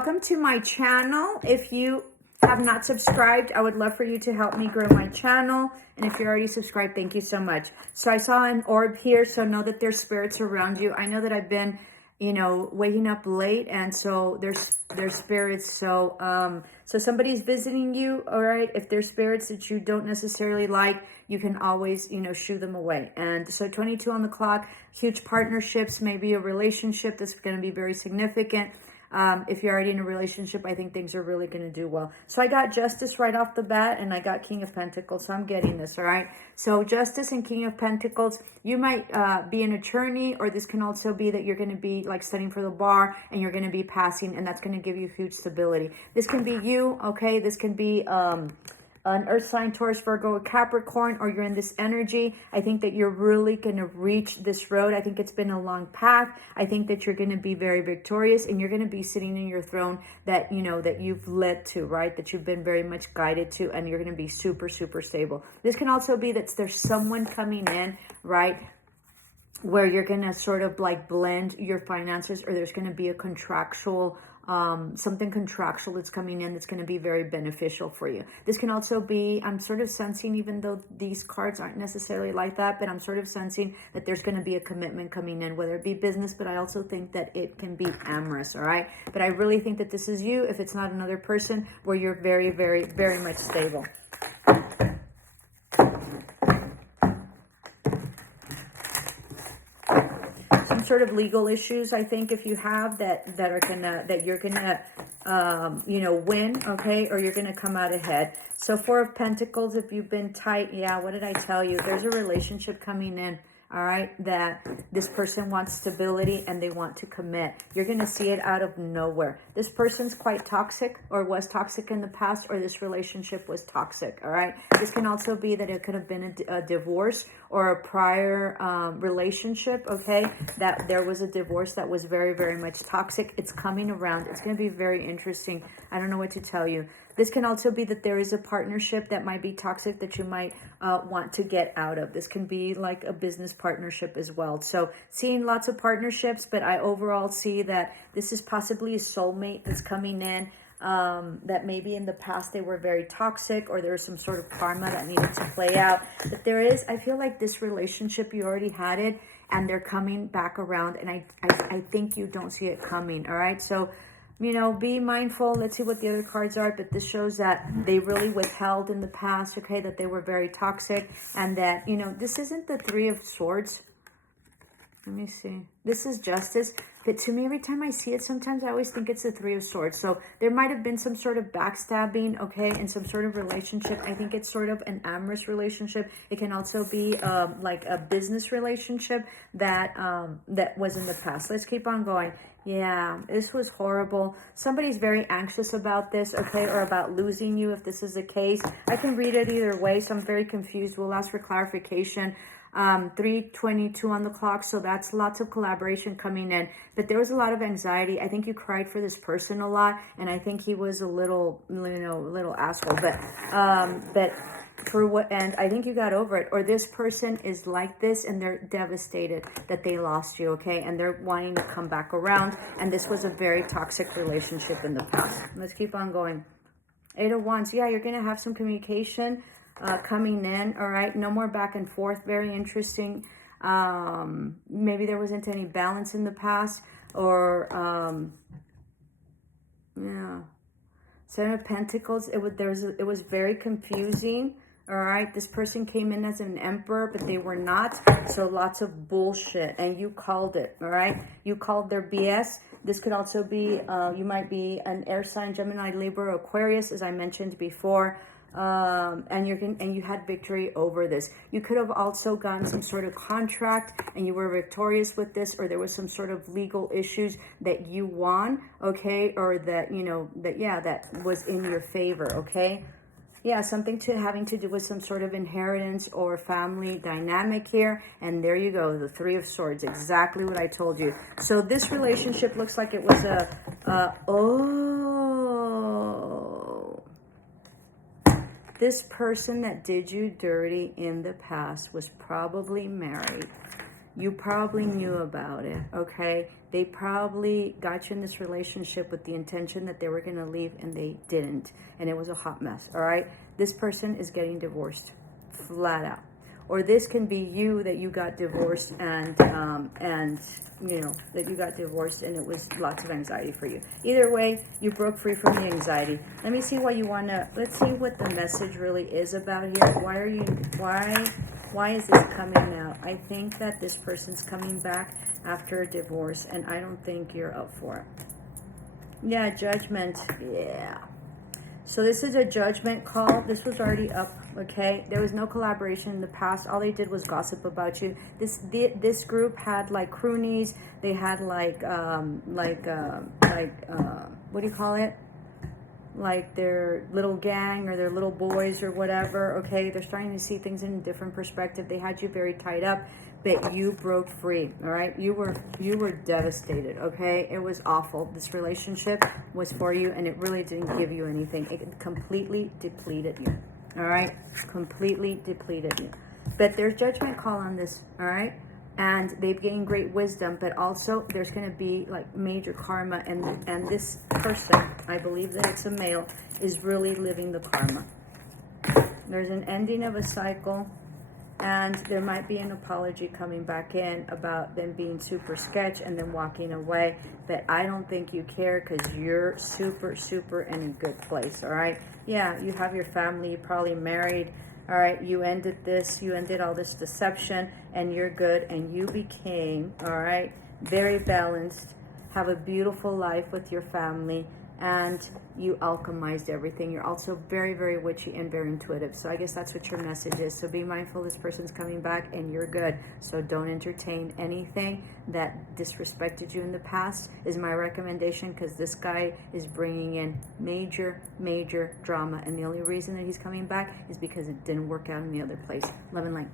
welcome to my channel. If you have not subscribed, I would love for you to help me grow my channel. And if you're already subscribed, thank you so much. So I saw an orb here, so know that there's spirits around you. I know that I've been, waking up late, and so there's spirits. So so somebody's visiting you, all right? If there's spirits that you don't necessarily like, you can always, shoo them away. And so 22 on the clock, huge partnerships, maybe a relationship that's going to be very significant. If you're already in a relationship, I think things are really going to do well. So I got Justice right off the bat, and I got King of Pentacles. So I'm getting this, all right? So Justice and King of Pentacles, you might be an attorney, or this can also be that you're going to be like studying for the bar, and you're going to be passing, and that's going to give you huge stability. This can be you, okay? This can be an earth sign, Taurus, Virgo, or Capricorn, or you're in this energy. I think that you're really going to reach this road. I think it's been a long path. I think that you're going to be very victorious, and you're going to be sitting in your throne that, that you've led to, right? That you've been very much guided to, and you're going to be super, super stable. This can also be that there's someone coming in, right? Where you're going to sort of like blend your finances, or there's going to be a contractual something contractual that's coming in that's going to be very beneficial for you. This can also be, I'm sort of sensing, even though these cards aren't necessarily like that, but I'm sort of sensing that there's going to be a commitment coming in, whether it be business, but I also think that it can be amorous, all right? But I really think that this is you, if it's not another person, where you're very, very, very much stable. Some sort of legal issues, I think, if you have that you're gonna win, okay, or you're gonna come out ahead. So Four of Pentacles, if you've been tight, yeah, what did I tell you? There's a relationship coming in, all right, that this person wants stability and they want to commit. You're going to see it out of nowhere. This person's quite toxic, or was toxic in the past, or this relationship was toxic, all right? This can also be that it could have been a divorce or a prior relationship, okay, that there was a divorce that was very, very much toxic. It's coming around. It's going to be very interesting. I don't know what to tell you. This can also be that there is a partnership that might be toxic that you might want to get out of. This can be like a business partnership as well. So seeing lots of partnerships, but I overall see that this is possibly a soulmate that's coming in, that maybe in the past they were very toxic, or there's some sort of karma that needed to play out. But there is, I feel like this relationship, you already had it, and they're coming back around, and I think you don't see it coming, all right? So be mindful. Let's see what the other cards are. But this shows that they really withheld in the past, okay, that they were very toxic, and that, this isn't the Three of Swords. Let me see. This is Justice. But to me, every time I see it, sometimes I always think it's the Three of Swords. So there might have been some sort of backstabbing, okay, in some sort of relationship. I think it's sort of an amorous relationship. It can also be like a business relationship that that was in the past. Let's keep on going. Yeah, this was horrible. Somebody's very anxious about this, okay, or about losing you if this is the case. I can read it either way, so I'm very confused. We'll ask for clarification. 3:22 on the clock, so that's lots of collaboration coming in. But there was a lot of anxiety. I think you cried for this person a lot, and I think he was a little, little asshole. But for what, and I think you got over it, or this person is like this and they're devastated that they lost you, okay, and they're wanting to come back around, and this was a very toxic relationship in the past. Let's keep on going. Eight of Wands, yeah, you're gonna have some communication coming in, all right, no more back and forth. Very interesting. Maybe there wasn't any balance in the past, or yeah, Seven of Pentacles, it was very confusing. All right, this person came in as an emperor, but they were not. So lots of bullshit, and you called it. All right, you called their BS. This could also be, you might be an air sign, Gemini, Libra, Aquarius, as I mentioned before. And you had victory over this. You could have also gotten some sort of contract and you were victorious with this, or there was some sort of legal issues that you won, okay, or that that was in your favor, okay. Yeah, something having to do with some sort of inheritance or family dynamic here. And there you go, the Three of Swords, exactly what I told you. So this relationship looks like it was this person that did you dirty in the past was probably married. You probably knew about it, okay? They probably got you in this relationship with the intention that they were going to leave, and they didn't. And it was a hot mess, all right? This person is getting divorced, flat out. Or this can be you, that you got divorced, and you know, that you got divorced and it was lots of anxiety for you. Either way, you broke free from the anxiety. Let me see what you want to, let's see what the message really is about here. Why is this coming out? I think that this person's coming back after a divorce, and I don't think you're up for it. Yeah, judgment. Yeah. So this is a judgment call. This was already up, okay? There was no collaboration in the past. All they did was gossip about you. This group had like croonies. They had like what do you call it? Like their little gang or their little boys or whatever, okay? They're starting to see things in a different perspective. They had you very tied up, but you broke free, all right? You were devastated, okay? It was awful. This relationship was for you, and it really didn't give you anything. It completely depleted you, all right? Completely depleted you. But there's judgment call on this, all right? And they've gained great wisdom, but also there's going to be like major karma, and this person, I believe that it's a male, is really living the karma. There's an ending of a cycle, and there might be an apology coming back in about them being super sketch and then walking away, but I don't think you care, because you're super in a good place, all right? Yeah, you have your family, you're probably married. All right, you ended all this deception, and you're good, and you became, all right, very balanced, have a beautiful life with your family, and you alchemized everything. You're also very witchy and very intuitive. So I guess that's what your message is. So be mindful this person's coming back, and you're good. So don't entertain anything that disrespected you in the past, is my recommendation, because this guy is bringing in major drama, and the only reason that he's coming back is because it didn't work out in the other place. Love and light.